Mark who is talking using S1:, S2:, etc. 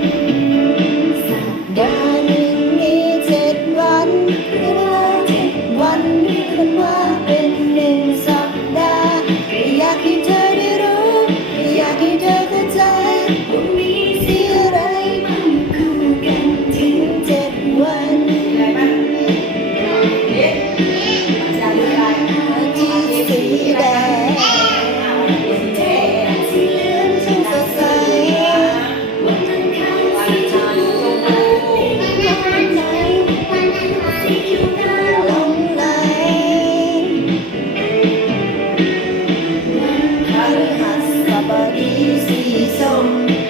S1: Bye. easy song.